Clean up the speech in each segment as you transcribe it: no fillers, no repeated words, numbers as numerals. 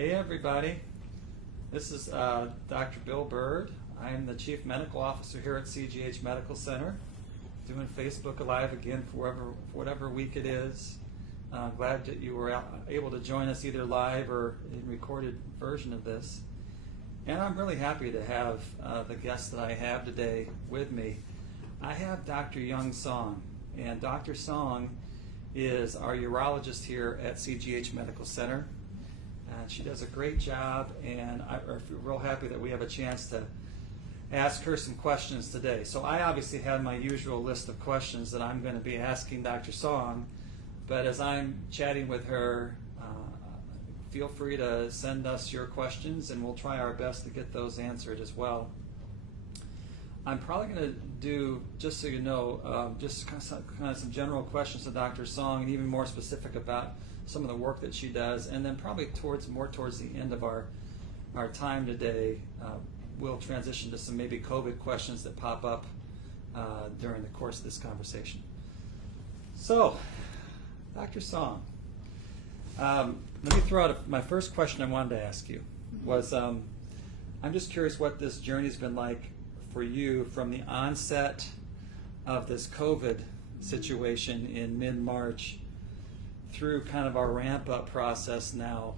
Hey everybody, this is Dr. Bill Bird. I am the Chief Medical Officer here at CGH Medical Center, doing Facebook Live again for whatever week it is. Glad that you were able to join us either live or in recorded version of this. And I'm really happy to have the guest that I have today with me. I have Dr. Young Song, and Dr. Song is our urologist here at CGH Medical Center. She does a great job, and I feel real happy that we have a chance to ask her some questions today. So I obviously have my usual list of questions that I'm going to be asking Dr. Song, but as I'm chatting with her, feel free to send us your questions, and we'll try our best to get those answered as well. I'm probably going to do, just so you know, just kind of some general questions to Dr. Song, and even more specific about some of the work that she does, and then probably more towards the end of our time today, we'll transition to some maybe COVID questions that pop up during the course of this conversation. So, Dr. Song, let me throw out my first question I wanted to ask you was, I'm just curious what this journey's been like for you from the onset of this COVID situation in mid-March through kind of our ramp-up process now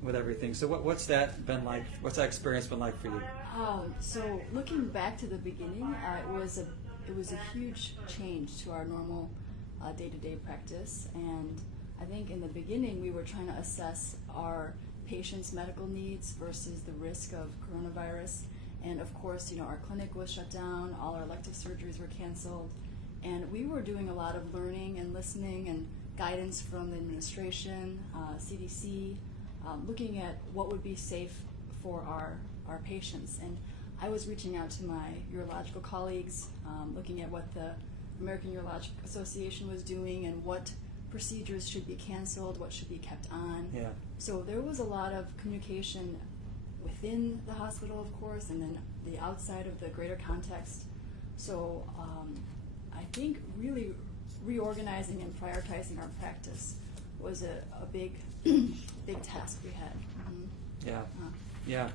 with everything. So what's that been like? What's that experience been like for you? So looking back to the beginning, it was a huge change to our normal day-to-day practice, and I think in the beginning we were trying to assess our patients' medical needs versus the risk of coronavirus. And of course, our clinic was shut down, all our elective surgeries were canceled, and we were doing a lot of learning and listening and guidance from the administration, CDC, looking at what would be safe for our patients. And I was reaching out to my urological colleagues, looking at what the American Urologic Association was doing and what procedures should be canceled, what should be kept on. Yeah. So there was a lot of communication within the hospital, of course, and then the outside of the greater context. So I think really reorganizing and prioritizing our practice was a big big task we had. Yeah. Yeah.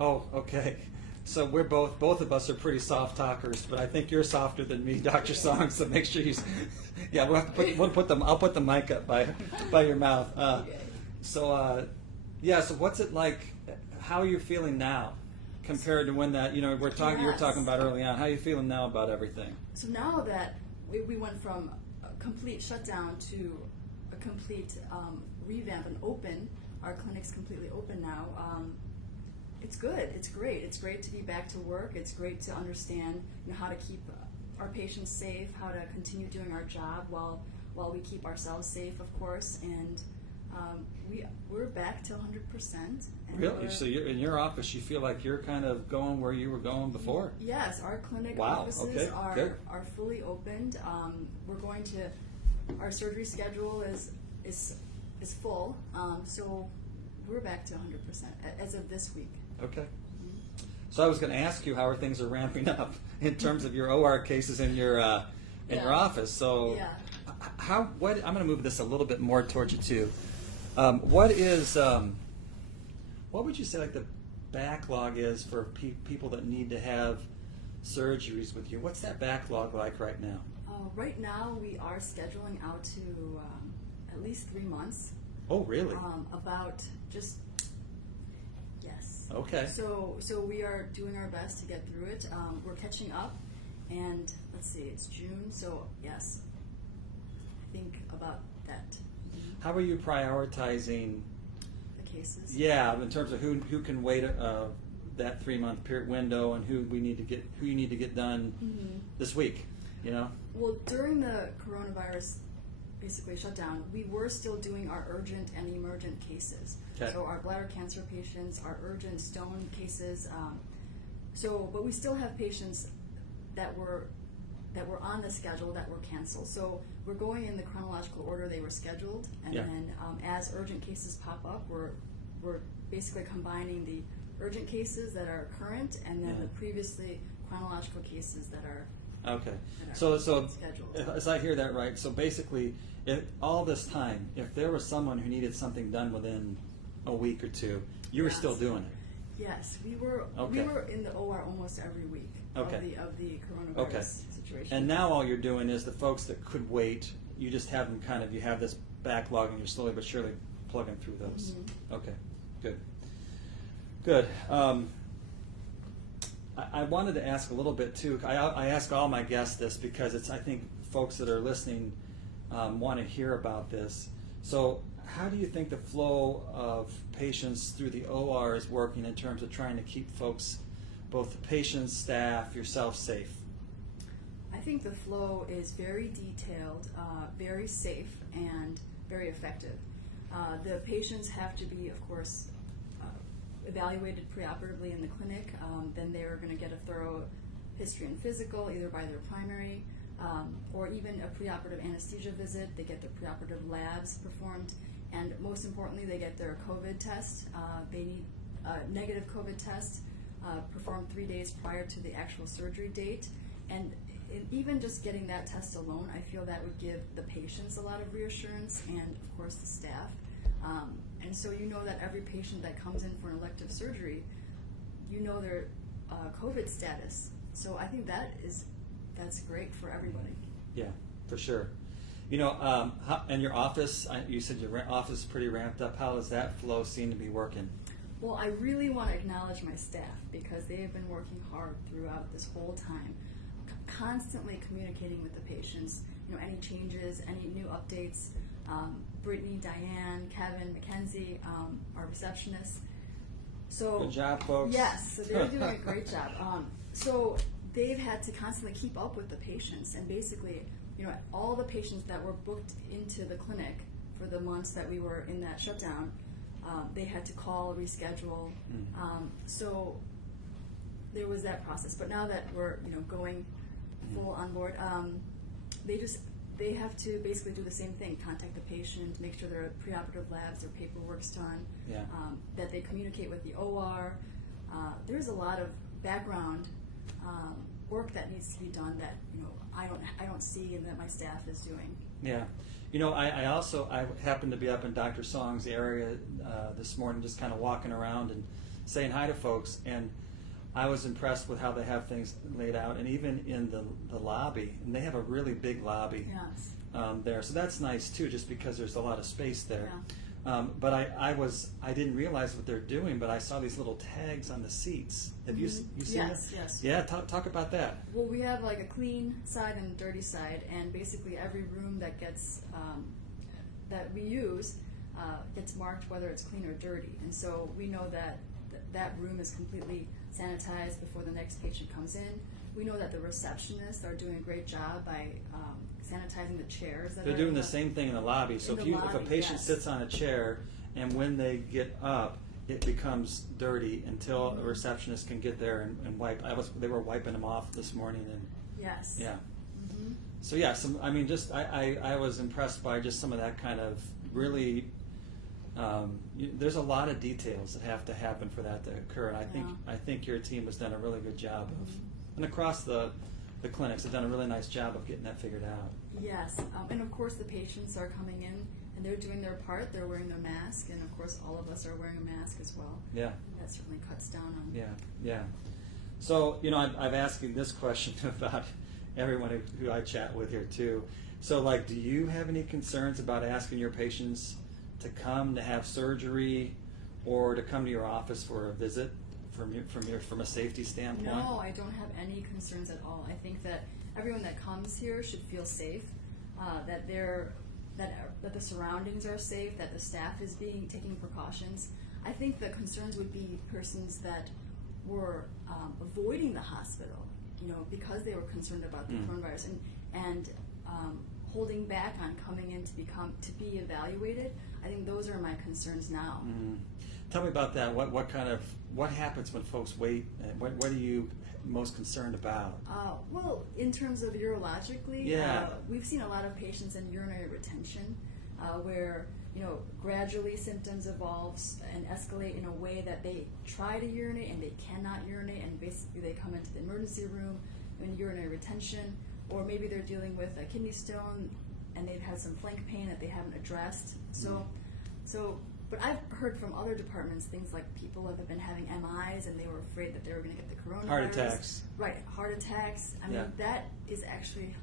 Oh, okay. So we're both of us are pretty soft talkers, but I think you're softer than me, Dr. Song. So make sure you. Yeah, I'll put the mic up by your mouth. Okay. So yeah. So what's it like? How are you feeling now, compared to when that you were talking about early on? How are you feeling now about everything? So now that we went from a complete shutdown to a complete revamp and open, our clinic's completely open now. It's good. It's great. It's great to be back to work. It's great to understand how to keep our patients safe, how to continue doing our job while we keep ourselves safe, of course. And we're back to 100%. Really? So you're in your office, you feel like you're kind of going where you were going before? Yes, our clinic offices offices okay. are fully opened. We're going to, our surgery schedule is full, so we're back to 100% as of this week. Okay. Mm-hmm. So I was going to ask you how things are ramping up in terms of your OR cases in your your office. So yeah. I'm going to move this a little bit more towards you too. What would you say like the backlog is for people that need to have surgeries with you? What's that backlog like right now? Right now we are scheduling out to at least 3 months. Oh, really? Yes. Okay. So we are doing our best to get through it. We're catching up, and let's see, it's June, so yes, I think about that. How are you prioritizing the cases? Yeah, in terms of who can wait that 3-month period window, and who you need to get done this week. Well, during the coronavirus basically shutdown, we were still doing our urgent and emergent cases. Okay. So our bladder cancer patients, our urgent stone cases. But we still have patients that were on the schedule that were canceled. So we're going in the chronological order they were scheduled, and then as urgent cases pop up, we're basically combining the urgent cases that are current and then the previously chronological cases that are so scheduled. As I hear that right, so basically, all this time, if there was someone who needed something done within a week or two, you were Yes. still doing it. Yes, we were. Okay. We were in the OR almost every week Okay. of the coronavirus Okay. situation. And now all you're doing is the folks that could wait, you just have them kind of, you have this backlog and you're slowly but surely plugging through those. Mhm. Okay, good. Good. I wanted to ask a little bit too. I ask all my guests this because I think folks that are listening want to hear about this. So how do you think the flow of patients through the OR is working in terms of trying to keep folks, both the patients, staff, yourself, safe? I think the flow is very detailed, very safe, and very effective. The patients have to be, of course, evaluated preoperatively in the clinic. Then they're going to get a thorough history and physical, either by their primary or even a preoperative anesthesia visit. They get their preoperative labs performed, and most importantly, they get their COVID test. They need a negative COVID test performed 3 days prior to the actual surgery date. And even just getting that test alone, I feel that would give the patients a lot of reassurance and, of course, the staff. And so you know that every patient that comes in for an elective surgery, you know their COVID status. So I think that's great for everybody. Yeah, for sure. You know, and your office, you said your office is pretty ramped up. How does that flow seem to be working? Well, I really want to acknowledge my staff because they have been working hard throughout this whole time, constantly communicating with the patients, you know, any changes, any new updates. Brittany, Diane, Kevin, Mackenzie, our receptionists. So Good job, folks. Yes, so they're doing a great job. So they've had to constantly keep up with the patients, and basically, you know, all the patients that were booked into the clinic for the months that we were in that shutdown, they had to call, reschedule. So there was that process. But now that we're, you know, going full on board, they have to basically do the same thing, contact the patient, make sure their preoperative labs, their paperwork's done, that they communicate with the OR. There's a lot of background work that needs to be done that, you know, I don't see and that my staff is doing. Yeah. You know, I happened to be up in Dr. Song's area this morning, just kind of walking around and saying hi to folks, and I was impressed with how they have things laid out, and even in the lobby, and they have a really big lobby there, so that's nice too, just because there's a lot of space there. But I didn't realize what they're doing, but I saw these little tags on the seats. Have you seen Yes, that? yes. Yeah, talk about that. Well, we have like a clean side and a dirty side, and basically every room that gets that we use gets marked whether it's clean or dirty, and so we know that that room is completely sanitized before the next patient comes in. We know that the receptionists are doing a great job by sanitizing the chairs. They're doing the same thing in the lobby. So if a patient sits on a chair and when they get up, it becomes dirty until a receptionist can get there and wipe. They were wiping them off this morning, and yes, yeah. So yeah, I was impressed by just some of that kind of really. There's a lot of details that have to happen for that to occur, and I think your team has done a really good job of, and across the clinics have done a really nice job of getting that figured out. Yes, and of course the patients are coming in and they're doing their part. They're wearing their mask, and of course all of us are wearing a mask as well. Yeah. That certainly cuts down on. Yeah. So I've asked you this question about everyone who I chat with here too. So like, do you have any concerns about asking your patients to come to have surgery or to come to your office for a visit from a safety standpoint? No, I don't have any concerns at all. I think that everyone that comes here should feel safe, that the surroundings are safe, that the staff is taking precautions. I think the concerns would be persons that were avoiding the hospital, you know, because they were concerned about the coronavirus and holding back on coming in to be evaluated. I think those are my concerns now. Tell me about that. What happens when folks wait? What are you most concerned about? Well, in terms of urologically, we've seen a lot of patients in urinary retention, where, you know, gradually symptoms evolve and escalate in a way that they try to urinate and they cannot urinate, and basically they come into the emergency room in urinary retention, or maybe they're dealing with a kidney stone and they've had some flank pain that they haven't addressed. So But I've heard from other departments things like people have been having MIs and they were afraid that they were going to get the coronavirus. Heart attacks. Right, heart attacks. I mean, Yeah. that is actually,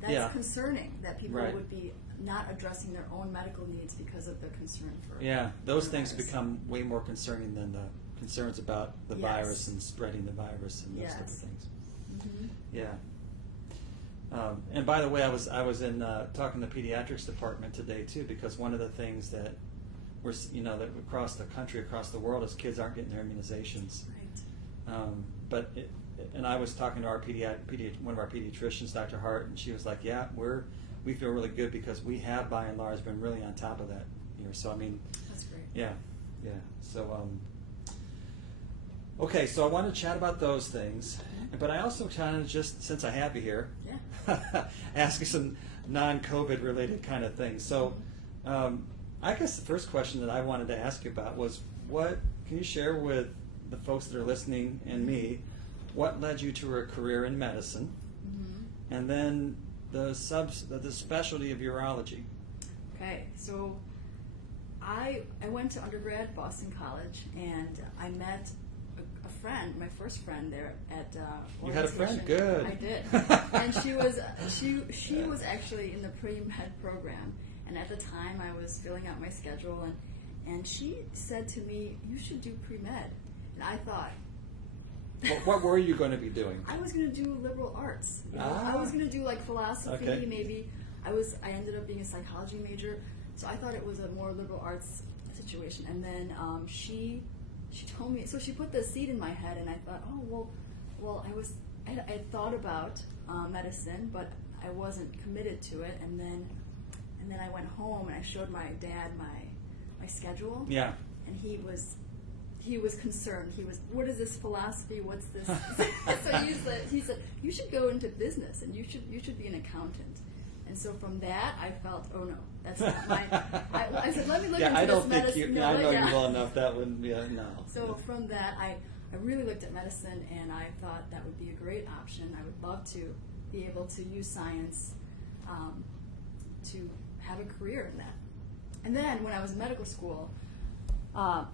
that's Yeah. concerning that people Right. would be not addressing their own medical needs because of the concern for Yeah, those things coronavirus. become way more concerning than the concerns about the Yes. virus and spreading the virus and those type of Yes. things. Mhm. Yeah. And by the way, I was in talking to the pediatrics department today too, because one of the things that that across the country, across the world, is kids aren't getting their immunizations. Right. And I was talking to our one of our pediatricians, Dr. Hart, and she was like, "Yeah, we feel really good because we have by and large been really on top of that here." So I mean, That's great. yeah. So okay, so I want to chat about those things, but I also kind of just, since I have you here, ask you some non-COVID related kind of things. So I guess the first question that I wanted to ask you about was, what can you share with the folks that are listening and me, what led you to a career in medicine, and then the specialty of urology? Okay, so I went to undergrad at Boston College, and I met a friend, my first friend there at You had a friend? orientation. Good. I did, and she was actually in the pre-med program, and at the time I was filling out my schedule, and she said to me, "You should do pre-med," and I thought, What were you going to be doing? I was going to do liberal arts. You know, I was going to do like philosophy, Okay. maybe. I ended up being a psychology major, so I thought it was a more liberal arts situation. And then she told me, so she put the seed in my head, and I thought, oh well, I had thought about medicine, but I wasn't committed to it. And then I went home and I showed my dad my schedule. Yeah. And he was concerned. He was, what is this philosophy? What's this? So he said, you should go into business and you should be an accountant. And so from that, I felt, oh no, that's not my. I said, let me look into I don't this think medicine. you. No, I know yeah. you well enough. That wouldn't be no. So from that, I really looked at medicine, and I thought that would be a great option. I would love to be able to use science to have a career in that. And then when I was in medical school,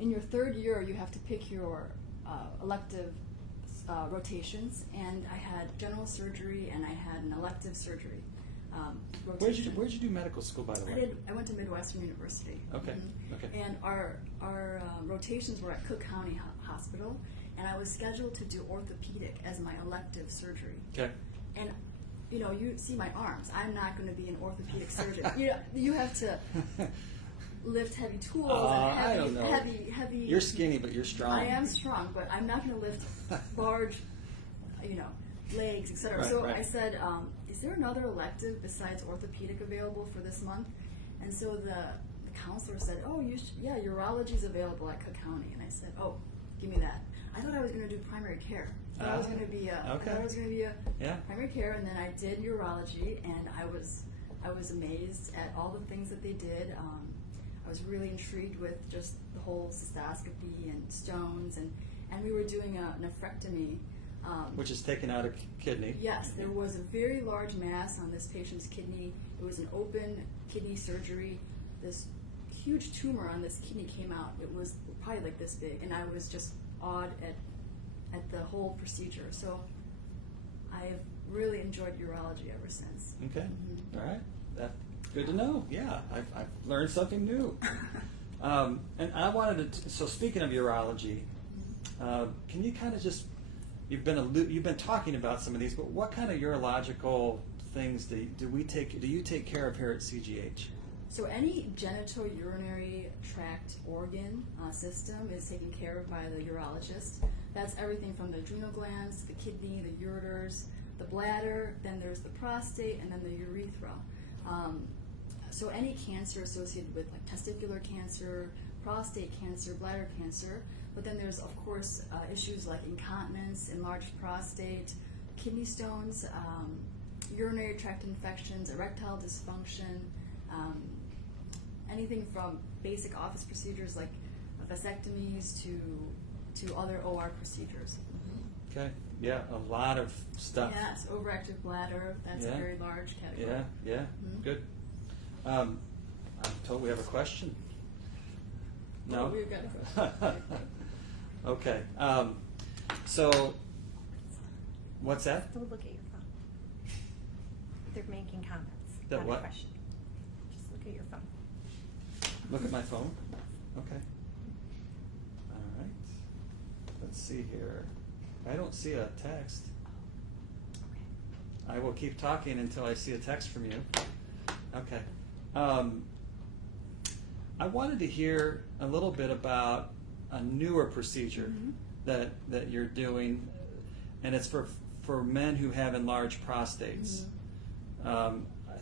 in your third year, you have to pick your elective rotations, and I had general surgery and I had an elective surgery rotation. Where'd you do medical school, by the way? I went to Midwestern University. Okay. Mhm. Okay. And our rotations were at Cook County Hospital, and I was scheduled to do orthopedic as my elective surgery. Okay. And you see my arms. I'm not going to be an orthopedic surgeon. You have to lift heavy tools and I don't know. heavy. You're skinny, but you're strong. I am strong, but I'm not going to lift large, legs, etc. Right, So right. I said, is there another elective besides orthopedic available for this month? And so the counselor said, oh, urology is available at Cook County. And I said, oh, give me that. I thought I was going to do primary care. I thought I was going to be Yeah. primary care, and then I did urology, and I was amazed at all the things that they did. I was really intrigued with just the whole cystoscopy and stones, and we were doing a nephrectomy. Which is taking out a kidney. Yes, there was a very large mass on this patient's kidney. It was an open kidney surgery. This huge tumor on this kidney came out. It was probably like this big, and I was just awed at the whole procedure. So I have really enjoyed urology ever since. Okay. All right. Good to know. Yeah, I've learned something new. And I wanted to. So speaking of urology, can you kind of just you've been talking about some of these, but what kind of urological things do you take care of here at CGH? So any genitourinary tract organ system is taken care of by the urologist. That's everything from the adrenal glands to the kidney, the ureters, the bladder, then there's the prostate, and then the urethra. So any cancer associated with like testicular cancer, prostate cancer, bladder cancer, but then there's of course issues like incontinence, enlarged prostate, kidney stones, urinary tract infections, erectile dysfunction, anything from basic office procedures like vasectomies to other OR procedures. Okay. Yeah, a lot of stuff. Yes, overactive bladder, that's a very large category. Yeah. Good. I'm told we have a question. No? We've got a question. Okay. So, what's that? Don't look at your phone. They're making comments. That not what? A question. Just look at your phone. Look at my phone? Okay. All right. Let's see here. I don't see a text. Okay. I will keep talking until I see a text from you. Okay. I wanted to hear a little bit about a newer procedure Mhm. that you're doing, and it's for men who have enlarged prostates. I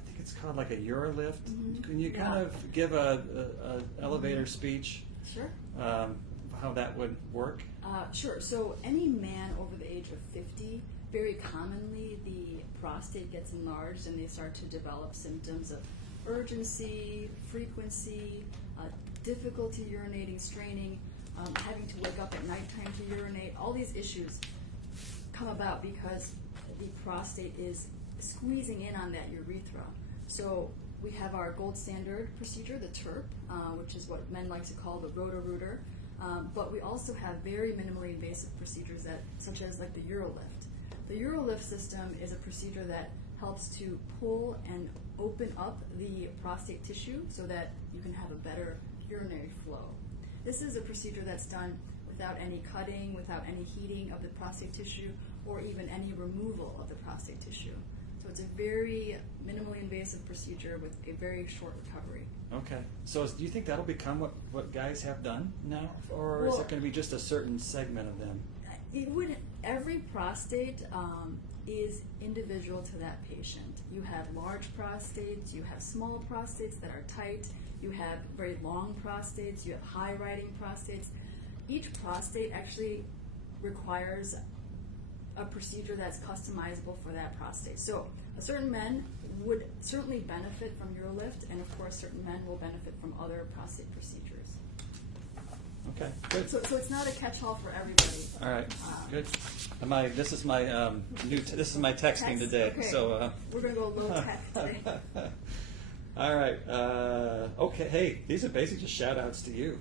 think it's called like a Urolift. Mhm. Can you kind Yeah. of give a elevator speech Sure. how that would work? Sure. So any man over the age of 50, very commonly the prostate gets enlarged and they start to develop symptoms of urgency, frequency, difficulty urinating, straining, having to wake up at nighttime to urinate. All these issues come about because the prostate is squeezing in on that urethra. So we have our gold standard procedure, the TURP, which is what men like to call the Roto-Rooter. But we also have very minimally invasive procedures such as like the Urolift. The Urolift system is a procedure that helps to pull and open up the prostate tissue so that you can have a better urinary flow. This is a procedure that's done without any cutting, without any heating of the prostate tissue, or even any removal of the prostate tissue. So it's a very minimally invasive procedure with a very short recovery. Okay. So do you think that'll become what guys have done now? Or is Well- it going to be just a certain segment of them? Every prostate is individual to that patient. You have large prostates, you have small prostates that are tight, you have very long prostates, you have high riding prostates. Each prostate actually requires a procedure that's customizable for that prostate. So certain men would certainly benefit from Urolift, and of course certain men will benefit from other prostate procedures. Okay, good. So it's not a catch-all for everybody. All right, good. This is my this is my texting Text? today. Okay. So We're going to go low tech today. all right. Okay. Hey, these are basically just shout outs to you.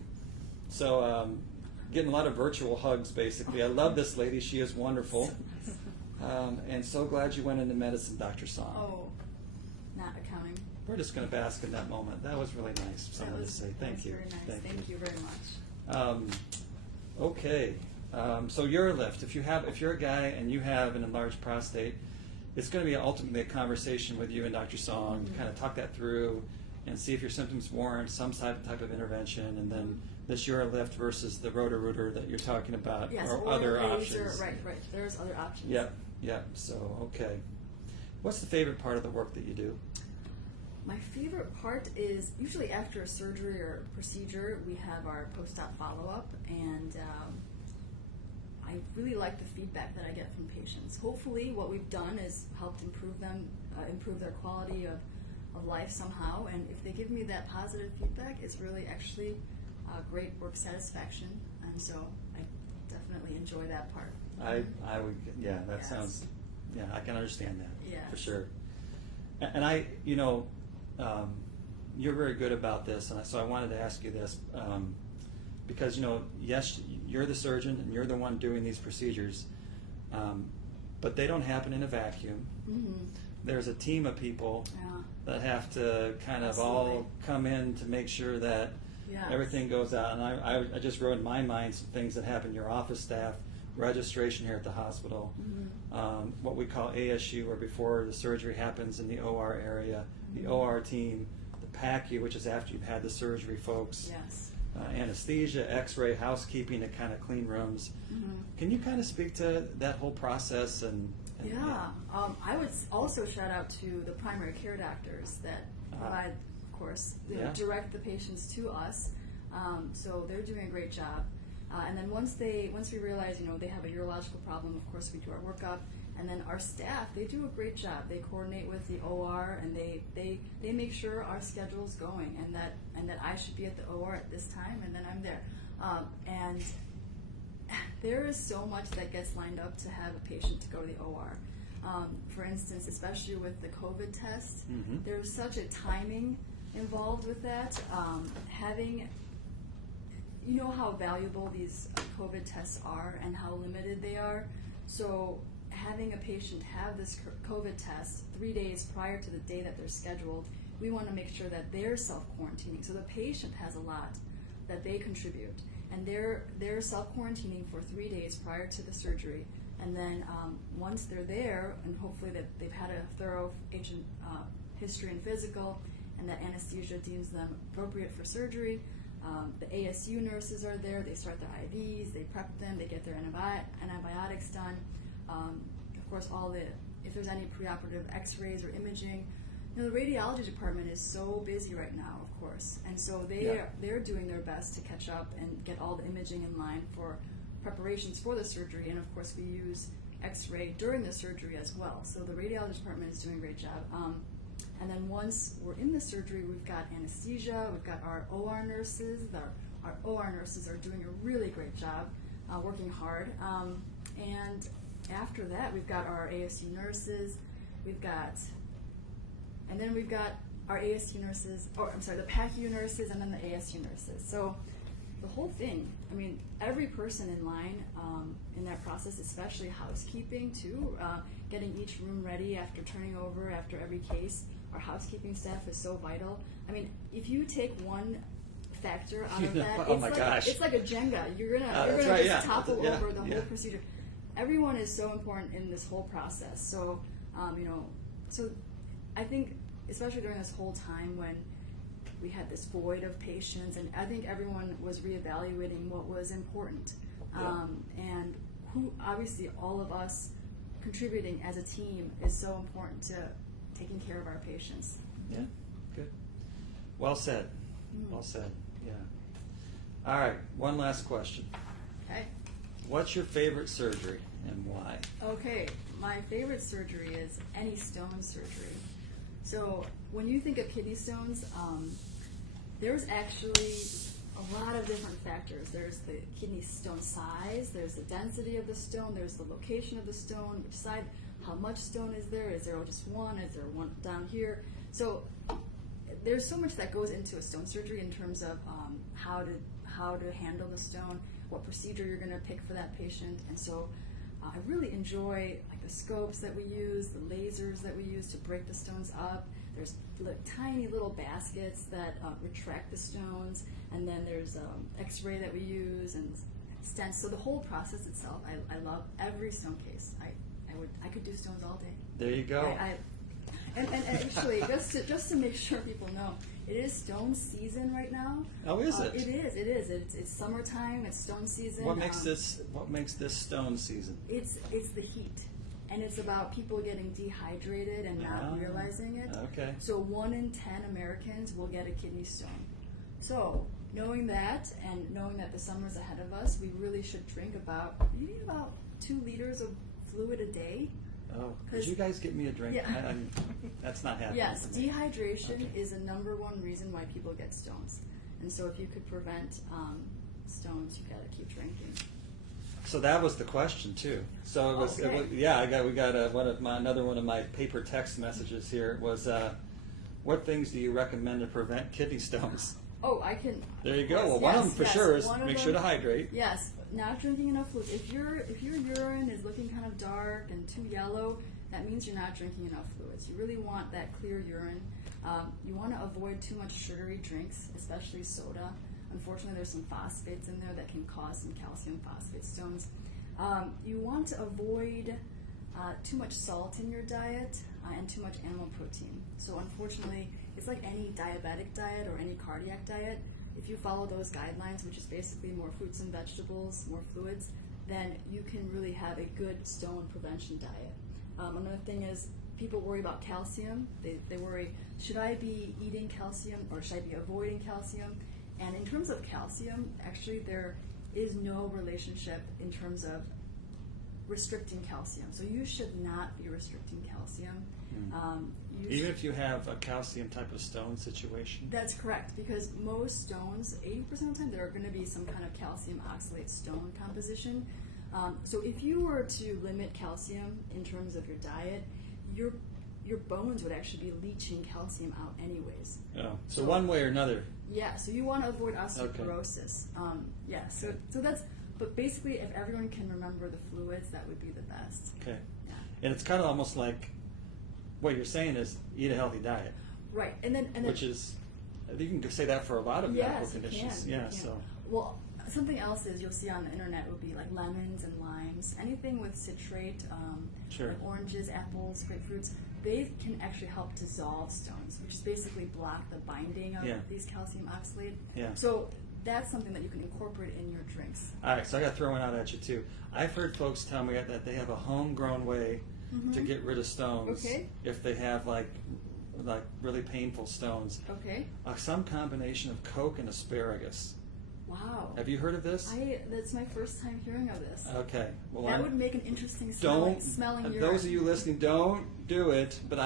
So getting a lot of virtual hugs. Basically, I love this lady. She is wonderful, and so glad you went into medicine, Dr. Song. Oh, not accounting. We're just going to bask in that moment. That was really nice of someone to say. Thank you. Very nice. Thank you very much. Okay, so Urolift. If you're a guy and you have an enlarged prostate, it's going to be ultimately a conversation with you and Dr. Song to kind of talk that through and see if your symptoms warrant some type of intervention, and then this Urolift versus the Roto-Rooter that you're talking about, Yes, or or other laser, options. Right. There's other options. Yep. So okay, what's the favorite part of the work that you do? My favorite part is usually after a surgery or procedure, we have our post-op follow-up, and I really like the feedback that I get from patients. Hopefully what we've done is helped improve their quality of life somehow, and if they give me that positive feedback, it's really actually great work satisfaction, and so I definitely enjoy that part. I would, yeah, that Yes. sounds, yeah, I can understand that Yes. for sure. And you're very good about this, and so I wanted to ask you this, because, yes, you're the surgeon and you're the one doing these procedures, but they don't happen in a vacuum. Mm-hmm. There's a team of people Yeah. that have to kind of all Absolutely. come in to make sure that Yes. everything goes out. And I just wrote in my mind some things that happen: your office staff, registration here at the hospital, what we call ASU, or before the surgery happens in the OR area, the OR team, the PACU, which is after you've had the surgery, folks, Yes. anesthesia, X-ray, housekeeping to kind of clean rooms. Can you kind of speak to that whole process? And Yeah, I would also shout out to the primary care doctors that provide, of course, direct the patients to us. So they're doing a great job. And then once we realize, they have a urological problem, of course we do our workup. And then our staff, they do a great job. They coordinate with the OR, and they make sure our schedule's going, and that I should be at the OR at this time, and then I'm there. And there is so much that gets lined up to have a patient to go to the OR. For instance, especially with the COVID test, there's such a timing involved with that. you know how valuable these COVID tests are and how limited they are. So having a patient have this COVID test 3 days prior to the day that they're scheduled, we want to make sure that they're self-quarantining. So the patient has a lot that they contribute, and they're self-quarantining for 3 days prior to the surgery. And then once they're there, and hopefully that they've had a thorough history and physical, and that anesthesia deems them appropriate for surgery, the ASU nurses are there. They start their IVs, they prep them, they get their antibiotics done. Of course, if there's any preoperative X-rays or imaging. You know, the radiology department is so busy right now, of course, and so they're doing their best to catch up and get all the imaging in line for preparations for the surgery. And of course, we use X-ray during the surgery as well. So the radiology department is doing a great job. And then once we're in the surgery, we've got anesthesia, we've got our OR nurses. Our OR nurses are doing a really great job, working hard. And after that, we've got our ASU nurses, and then we've got our ASU nurses, the PACU nurses, and then the ASU nurses. So the whole thing, I mean, every person in line in that process, especially housekeeping too, getting each room ready after turning over after every case. Our housekeeping staff is so vital. I mean, if you take one factor out of that, it's like a Jenga. You're gonna just topple over the whole procedure. Everyone is so important in this whole process. So, so I think, especially during this whole time when we had this void of patients, and I think everyone was reevaluating what was important, and who obviously all of us contributing as a team is so important to taking care of our patients. Yeah, good. Well said. Well said. Yeah. All right. One last question. Okay. What's your favorite surgery and why? Okay, my favorite surgery is any stone surgery. So when you think of kidney stones, there's actually a lot of different factors. There's the kidney stone size, there's the density of the stone, there's the location of the stone, which side, how much stone is there just one, is there one down here? So there's so much that goes into a stone surgery in terms of how to handle the stone, what procedure you're going to pick for that patient. And so I really enjoy like the scopes that we use, the lasers that we use to break the stones up. There's tiny little baskets that retract the stones, and then there's X-ray that we use and stents. So the whole process itself, I love every stone case. I could do stones all day. There you go. And actually, just to make sure people know, it is stone season right now. Oh, is it? It is. It's summertime. It's stone season. What makes this stone season? It's the heat, and it's about people getting dehydrated and not realizing it. Okay. So 1 in 10 Americans will get a kidney stone. So knowing that, and knowing that the summer's ahead of us, we really should drink about 2 liters of fluid a day. Oh, could you guys get me a drink? Yeah. That's not happening. Yes, for me. dehydration is the #1 reason why people get stones. And so if you could prevent stones, you gotta keep drinking. So that was the question too. So it was, we got another one of my paper text messages here was, what things do you recommend to prevent kidney stones? Oh, I can. There you go. Well, one of them for sure is make sure to hydrate. Yes, not drinking enough fluid. If your urine is looking kind of dark and too yellow, that means you're not drinking enough fluids. You really want that clear urine. You want to avoid too much sugary drinks, especially soda. Unfortunately, there's some phosphates in there that can cause some calcium phosphate stones. You want to avoid too much salt in your diet and too much animal protein. So unfortunately, it's like any diabetic diet or any cardiac diet. If you follow those guidelines, which is basically more fruits and vegetables, more fluids, then you can really have a good stone prevention diet. Another thing is people worry about calcium. They worry, should I be eating calcium or should I be avoiding calcium? And in terms of calcium, actually there is no relationship in terms of restricting calcium. So you should not be restricting calcium. Even if you have a calcium type of stone situation? That's correct, because most stones, 80% of the time, there are going to be some kind of calcium oxalate stone composition. So if you were to limit calcium in terms of your diet, you're your bones would actually be leaching calcium out anyways. Oh, so one way or another. Yeah, so you want to avoid osteoporosis. Yeah, so Okay. so that's, but basically if everyone can remember the fluids, that would be the best. Okay. Yeah. And it's kind of almost like what you're saying is eat a healthy diet, Right, and then which is, you can say that for a lot of medical yes, you conditions. can. Yeah, you can. so. Well, something else is you'll see on the internet would be like lemons and limes, anything with citrate, Sure. like oranges, apples, grapefruits. They can actually help dissolve stones, which is basically block the binding of Yeah. these calcium oxalate. Yeah. So that's something that you can incorporate in your drinks. All right, so I got to throw one out at you too. I've heard folks tell me that they have a homegrown way to get rid of stones Okay. if they have like really painful stones. Okay. Some combination of Coke and asparagus. Wow. Have you heard of this? That's my first time hearing of this. Okay. Well, That would make an interesting smelling urine. Those of you listening, don't do it. But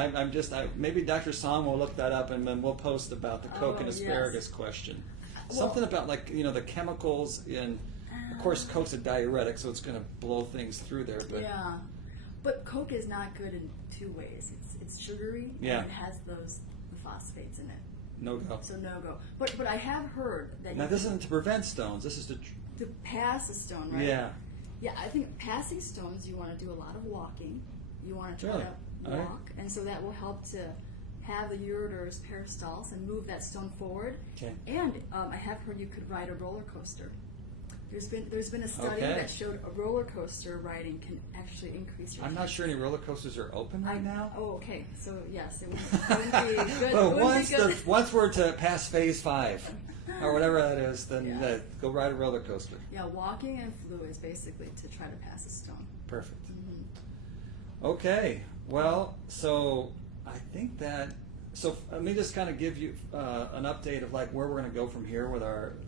maybe Dr. Song will look that up, and then we'll post about the Coke and yes. asparagus question. Well- Something about the chemicals in. Of course, Coke's a diuretic, so it's going to blow things through there. But Yeah, but Coke is not good in two ways. It's sugary Yeah. and it has the phosphates in it, no go. so no go. But I have heard that Now you this can- isn't to prevent stones. This is to. to pass a stone, right? Yeah. Yeah, I think passing stones, you want to do a lot of walking. You want to try Really? to All right. walk, and so that will help to have the ureters peristalse and move that stone forward. Okay. And I have heard you could ride a roller coaster. There's been a study Okay. that showed a roller coaster riding can actually increase your. I'm not sure any roller coasters are open right now. Oh, okay. So yes, it wouldn't be good. Well, it wouldn't be good. once we're to pass phase 5 or whatever that is, then Yeah. go ride a roller coaster. Yeah, walking and flu is basically to try to pass a stone. Perfect. Mm-hmm. Okay. Well, so I think that. So let me just kind of give you an update of like where we're going to go from here with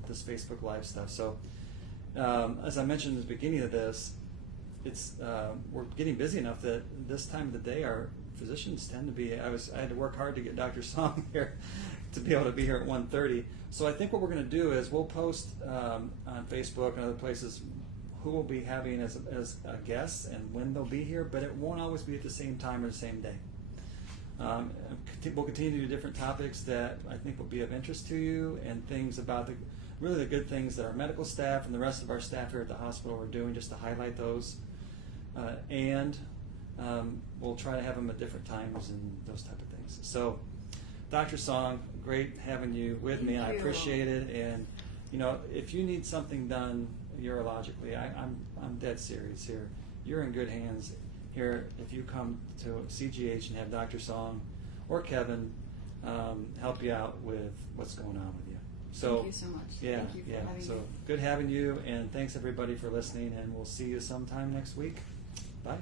this Facebook Live stuff. So as I mentioned at the beginning of this, we're getting busy enough that this time of the day our physicians tend to be. I had to work hard to get Dr. Song here to be able to be here at 1:30. So I think what we're going to do is we'll post on Facebook and other places who we'll be having as guests and when they'll be here, but it won't always be at the same time or the same day. We'll continue to do different topics that I think will be of interest to you and things about the good things that our medical staff and the rest of our staff here at the hospital are doing just to highlight those. And we'll try to have them at different times and those type of things. So, Dr. Song, great having you with me. Thank I you. appreciate it. And if you need something done urologically, I'm dead serious here. You're in good hands here if you come to CGH and have Dr. Song or Kevin help you out with what's going on with you. So, Thank you so much. Yeah, Thank you for yeah. having So me. good having you, and thanks everybody for listening. And we'll see you sometime next week. Bye.